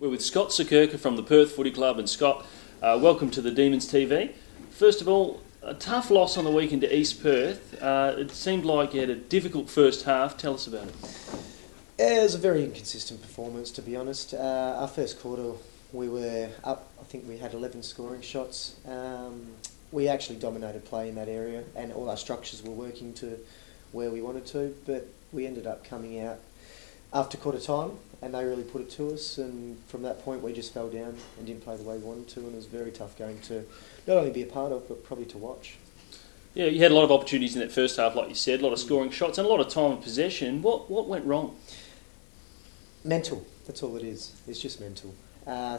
We're with Scott Siekierka from the Perth Footy Club, and Scott, welcome to the Demons TV. First of all, a tough loss on the weekend to East Perth. It seemed like you had a difficult first half. Tell us about it. Yeah, it was a very inconsistent performance, to be honest. Our first quarter, we were up. I think we had 11 scoring shots. We actually dominated play in that area, and all our structures were working to where we wanted to, but we ended up coming out after quarter time, and they really put it to us, and from that point we just fell down and didn't play the way we wanted to, and it was a very tough game to not only be a part of, but probably to watch. Yeah, you had a lot of opportunities in that first half, like you said, a lot of scoring shots and a lot of time of possession. What went wrong? Mental, that's all it is. It's just mental.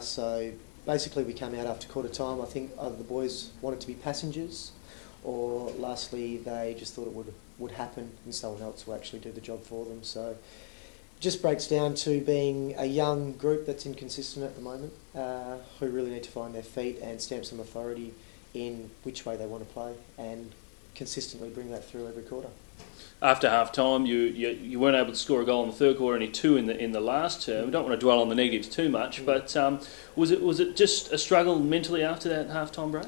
So basically we came out after quarter time. I think either the boys wanted to be passengers, or lastly they just thought it would happen and someone else will actually do the job for them. So it just breaks down to being a young group that's inconsistent at the moment, who really need to find their feet and stamp some authority in which way they want to play and consistently bring that through every quarter. After half time, you weren't able to score a goal in the third quarter, only two in the last term. We don't want to dwell on the negatives too much, but was it just a struggle mentally after that half time break?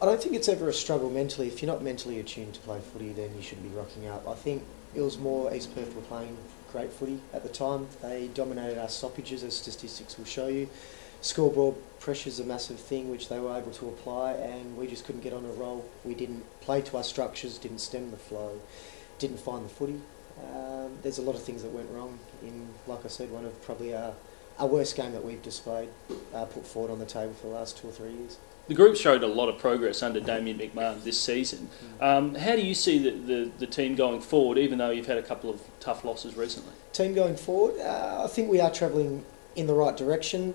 I don't think it's ever a struggle mentally. If you're not mentally attuned to play footy, then you shouldn't be rocking up. I think it was more East Perth were playing great footy at the time. They dominated our stoppages, as statistics will show you. Scoreboard pressure is a massive thing which they were able to apply, and we just couldn't get on a roll. We didn't play to our structures, didn't stem the flow, didn't find the footy. There's a lot of things that went wrong in, like I said, one of probably our worst game that we've displayed, put forward on the table for the last 2 or 3 years. The group showed a lot of progress under Damien McMahon this season. How do you see the team going forward, even though you've had a couple of tough losses recently? Team going forward, I think we are travelling in the right direction.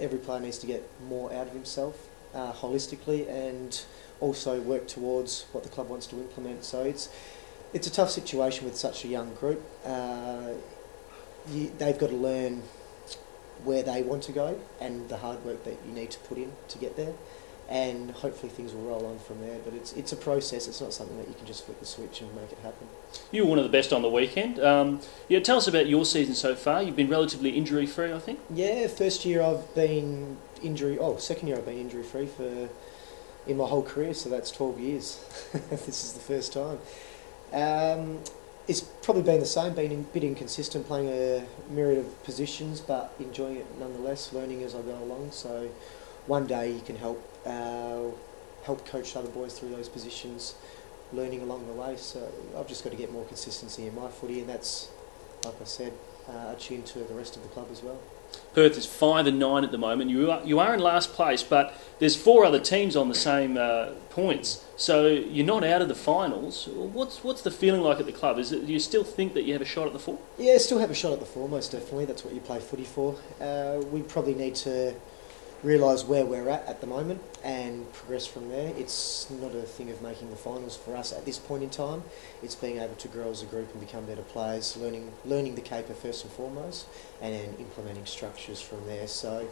Every player needs to get more out of himself holistically, and also work towards what the club wants to implement. So it's a tough situation with such a young group. They've got to learn where they want to go and the hard work that you need to put in to get there, and hopefully things will roll on from there. But it's a process. It's not something that you can just flip the switch and make it happen. You were one of the best on the weekend. Tell us about your season so far. You've been relatively injury free, I think. Yeah, second year I've been injury free in my whole career. So that's 12 years. This is the first time. It's probably been the same, been a bit inconsistent, playing a myriad of positions, but enjoying it nonetheless, learning as I go along. So one day you can help coach other boys through those positions, learning along the way. So I've just got to get more consistency in my footy, and that's, like I said, attuned to the rest of the club as well. Perth is 5-9 at the moment. You are in last place, but there's 4 other teams on the same points. So you're not out of the finals. What's the feeling like at the club? Do you still think that you have a shot at the 4? Yeah, still have a shot at the 4, most definitely. That's what you play footy for. We probably need to realise where we're at the moment and progress from there. It's not a thing of making the finals for us at this point in time. It's being able to grow as a group and become better players, learning the caper first and foremost, and then implementing structures from there. So,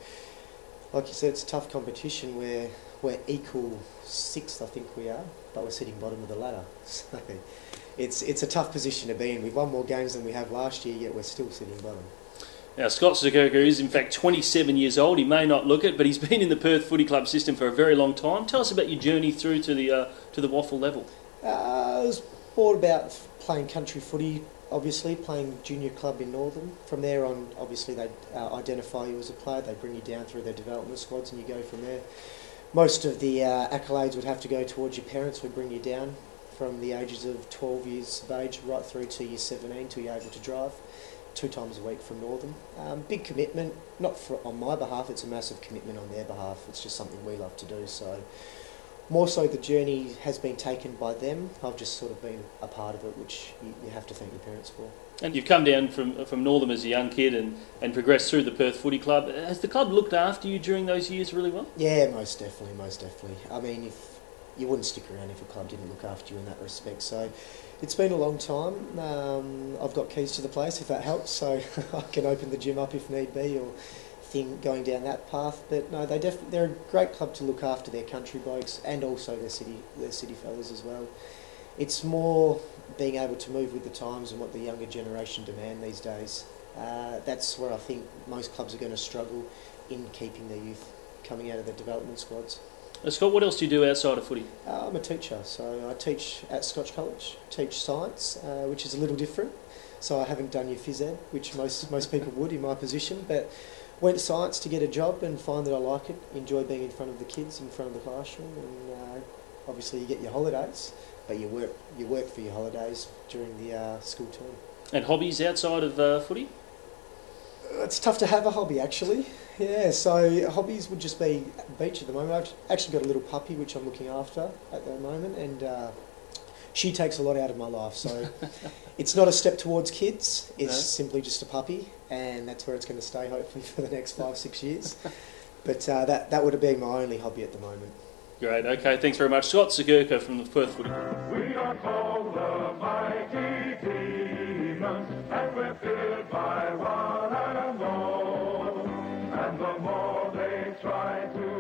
like you said, it's a tough competition where we're equal 6th, I think we are, but we're sitting bottom of the ladder. So it's a tough position to be in. We've won more games than we have last year, yet we're still sitting bottom. Now, Scott Siekierka is in fact 27 years old. He may not look it, but he's been in the Perth Footy Club system for a very long time. Tell us about your journey through to the Waffle level. It was more about playing country footy, obviously, playing junior club in Northern. From there on, obviously, they identify you as a player. They bring you down through their development squads, and you go from there. Most of the accolades would have to go towards your parents, who bring you down from the ages of 12 years of age right through to year 17 till you're able to drive. 2 times a week from Northern. Big commitment, on my behalf, it's a massive commitment on their behalf. It's just something we love to do. So more so the journey has been taken by them. I've just sort of been a part of it, which you have to thank your parents for. And you've come down from Northern as a young kid and progressed through the Perth Footy Club. Has the club looked after you during those years really well? Yeah, most definitely. I mean, if you wouldn't stick around if a club didn't look after you in that respect. So it's been a long time. I've got keys to the place if that helps, so I can open the gym up if need be, or going down that path. But no, they're a great club to look after their country blokes and also their city fellas as well. It's more being able to move with the times and what the younger generation demand these days. That's where I think most clubs are going to struggle in keeping their youth coming out of the development squads. Scott, what else do you do outside of footy? I'm a teacher, so I teach at Scotch College, teach science, which is a little different. So I haven't done your phys ed, which most people would in my position, but went to science to get a job and find that I like it, enjoy being in front of the kids, in front of the classroom, and obviously you get your holidays, but you work for your holidays during the school term. And hobbies outside of footy? It's tough to have a hobby, actually. Yeah, so hobbies would just be beach at the moment. I've actually got a little puppy which I'm looking after at the moment, and she takes a lot out of my life. So it's not a step towards kids. It's simply just a puppy, and that's where it's going to stay hopefully for the next 5-6 years. But that would have been my only hobby at the moment. Great. Okay. Thanks very much, Scott Siekierka from the Perth Footy Club. We are called the mighty demons, and we're feared by one and all. And the more they try to